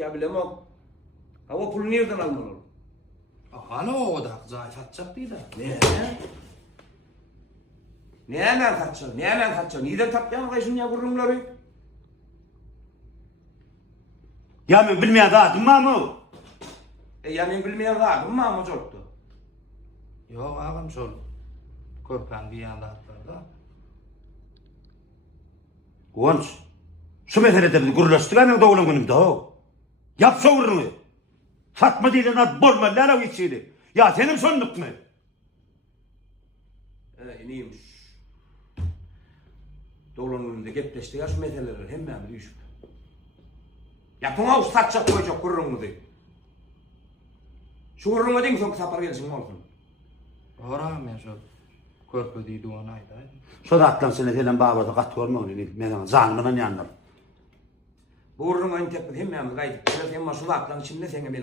Ya bilemem. Hava pulu nereden almalı? Hala o da zayıf atacak değil de. Ne hemen kaçacaksın? Ne hemen kaçacaksın? Neden tatlayan kaysın ya kurumları? Ya men bilmeýän zatym barmy? Ya men bilmeýän zatym barmy jokdy? Yok ağam şol. Körpen bir yanda atlarda. Gonç. Şu meselede biz gurlaşdyk dogulun günümde ho. Yap şowruny. Fatma diýen ad bolma lalaw içidi. Ya senim sonlukmy? İniymiş. Dogulun gününde gepleşdi ya şu meseleler hemmen düşüp. Ya tuna ustatçak koyacak kurrumu de. Şu kurrumu deň soň sapar gelsin bolsun. Ora men şol. Körpe diýdi onu aýdy. Şoda atlan sene delen babada gat görmegini menen zanymydan ýanlar. Bu kurrumu entep hemmen gaýdyp, sen maşul atlan içinde sene benim